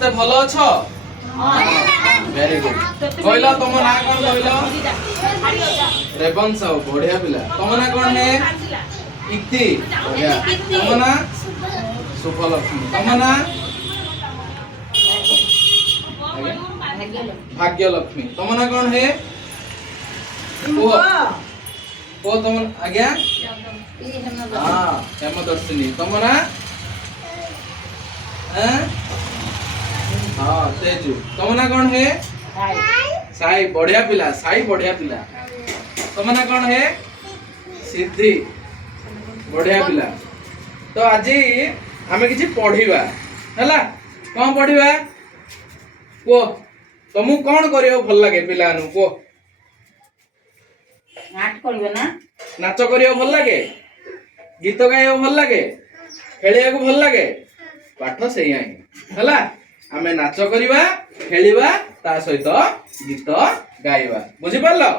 समस्ते भलो अछो वेरी गुड कहलो तुम ना कोन कहलो रेवंश बढ़िया पिला तुम ना कोन है इति बढ़िया तुम ना सुफलक्ष्मी तुम ना भाग्यलक्ष्मी तुम ना कोन है ओ तुम आज्ञा हां हेमदर्शिनी तुम ना हां तेजू तुम ना कोन है साई बढ़िया पिला तुम ना कोन है सिद्धि बढ़िया पिला तो आज आमे किछि पढिबा हला कोन पढिबा को तुमु कोन करियो भल लागे पिलानु को नाच करियो ना नाच करियो भल लागे गीत गाइयो भल लागे खेलिया को भल लागे पाठ सेया हला आमे नाच करिबा खेलिबा ता सहित गीत गाइबा बुझि पारलो।